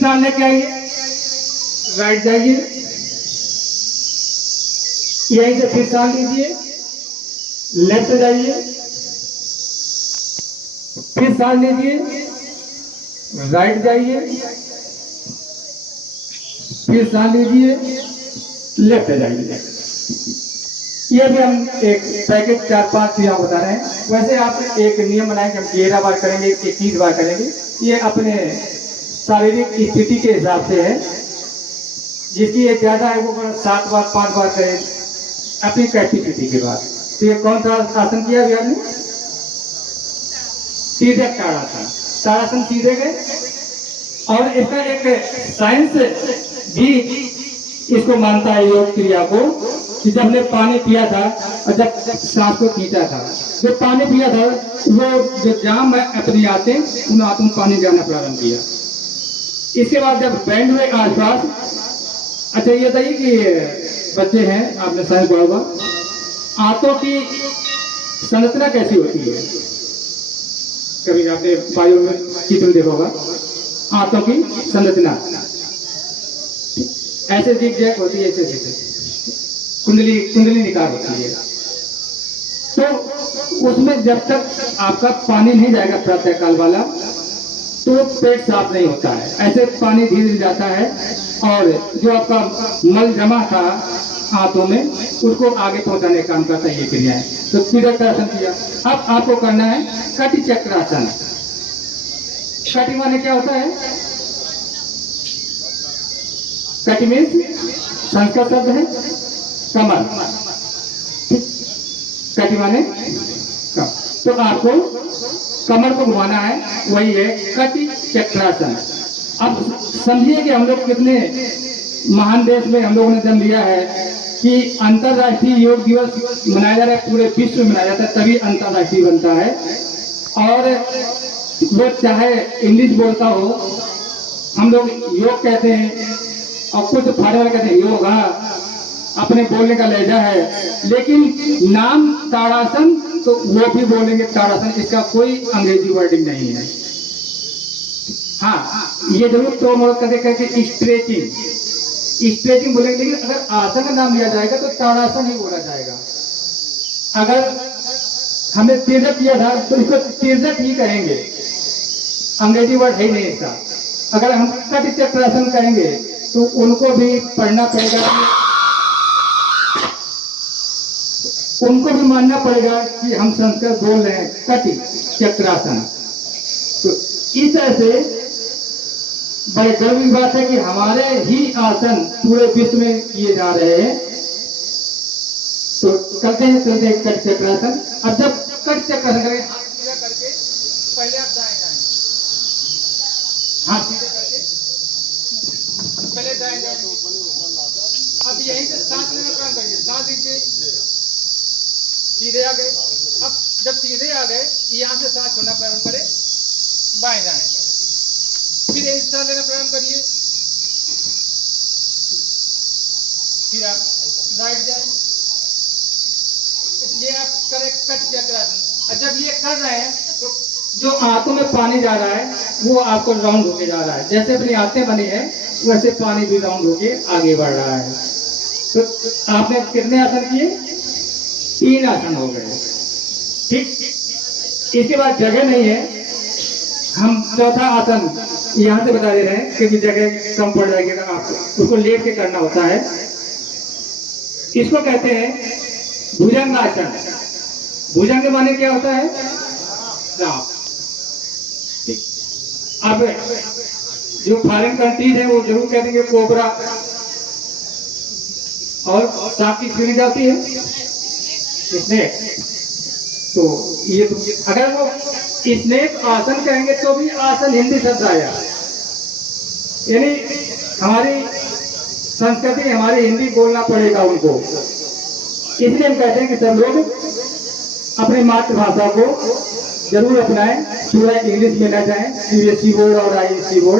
साल लेके आइए, राइट जाइए, यहीं से फिर साल लीजिए, लेफ्ट जाइए, फिर साल लीजिए, राइट जाइए, फिर साल लीजिए, लेफ्ट जाइए। ये भी हम एक पैकेट 4-5 चीज बता रहे हैं। वैसे आप एक नियम बनाए कि हम 13 बार करेंगे, 21 बार करेंगे। ये अपने शारीरिक स्थिति के हिसाब से है। जिसकी ये ज्यादा है वो 7 बार 5 बार करें अपनी कैपेसिटी के बाद। तो ये कौन सा आसन किया अभी आपने? सीधे ताड़ासन। ताड़ासन सीधे गए। और इसका एक साइंस भी इसको मानता है योग क्रिया को, कि जब हमने पानी पिया था और जब सांस को खींचा था, जो पानी पिया था वो जो जाम है अपनी आते उन आंतों में पानी जाना प्रारंभ किया। इसके बाद जब बैंड हुए आसपास, अच्छा ये बताइए कि बच्चे हैं, आपने साइंस पढ़ा होगा, आंतों की संरचना कैसी होती है? कभी आपने बायो में चित्र देखा होगा, आंतों की संरचना ऐसे दिख जाए होती है, ऐसे कुंडली निकाल होती है। तो उसमें जब तक आपका पानी नहीं जाएगा प्रातः काल वाला, तो पेट साफ नहीं होता है। ऐसे पानी धीरे धीरे जाता है और जो आपका मल जमा था आंतों में, उसको आगे पहुंचाने का काम करता है ये क्रियाएं। तो त्रिदंडासन किया। अब आपको करना है कटि चक्रासन। कटि माने क्या होता है? कटि मीन्स संस्कृत शब्द है कमर। कटि माने कमर। तो आपको कमर को घुमाना है, वही है कटि चक्रासन। अब समझिए कि हम लोग कितने महान देश में हम लोगों ने जन्म लिया है कि अंतर्राष्ट्रीय योग दिवस मनाया जा रहा है, पूरे विश्व में मनाया जाता है, तभी अंतर्राष्ट्रीय बनता है। और वो चाहे इंग्लिश बोलता हो, हम लोग योग कहते हैं और कुछ फाड़े वाले कहते हैं योगा, अपने बोलने का लहजा है। लेकिन नाम ताड़ासन, तो वो भी बोलेंगे ताड़ासन, इसका कोई अंग्रेजी वर्डिंग नहीं है। हाँ, ये जरूर तो मोड़ करके स्ट्रेचिंग बोलेंगे, लेकिन अगर आसन का नाम लिया जाएगा तो ताड़ासन ही बोला जाएगा। अगर हमने तीर्थ किया था तो इसको तीर्थ ही कहेंगे, अंग्रेजी वर्ड है नहीं इसका। अगर हम कटि चक्रासन कहेंगे तो उनको भी पढ़ना पड़ेगा, उनको भी मानना पड़ेगा कि हम संस्कृत बोल रहे हैं। कटि चक्रासन। तो इस तरह से बड़े गर्व की बात है कि हमारे ही आसन पूरे विश्व में किए जा रहे हैं। तो चलते हैं कटि चक्रासन। अब जब कटि चक्रासन करेंगे, हाथ सीधा करके पहले आप दाएं जाएं, हाथ सीधे करके पहले दाएं जाएं। अब यहीं से सांस लेना प्रारंभ करिए। सांस लीजिए, सीधे आ गए। अब जब सीधे आ गए, यहाँ से सांस छोड़ना प्रारंभ करें, बाएं जाएं, फिर एक सांस लेना प्रारंभ करिए, फिर आप राइट जाएं। ये आप करें कटि चक्रासन। और जब ये कर रहे हैं तो जो आंतों में पानी जा रहा है वो आपको राउंड होके जा रहा है। जैसे अपनी आंतें बनी है वैसे पानी भी राउंड होके आगे बढ़ रहा है। तो आपने कितने आसन किए? 3 आसन हो गए। ठीक, इसके बाद जगह नहीं है, हम चौथा आसन यहाँ से बता दे रहे हैं क्योंकि जगह कम पड़ जाएगी ना, आपको उसको लेट के करना होता है। इसको कहते हैं भुजंग आसन। भुजंग माने क्या होता है? सांप। ठीक, अब जो फॉरेन कंट्रीज है वो जरूर कह देंगे कोबरा, और सांप की सीढ़ी जाती है स्नेक। तो ये तो अगर वो स्नेक आसन कहेंगे तो भी आसन हिंदी शब्द आया, यानी हमारी संस्कृति हमारी हिंदी बोलना पड़ेगा उनको। इसलिए हम कहते हैं कि सब लोग अपनी मातृभाषा को जरूर अपनाएं, पूरा इंग्लिश में न जाएं। सीबीएसई बोर्ड और आईएससी बोर्ड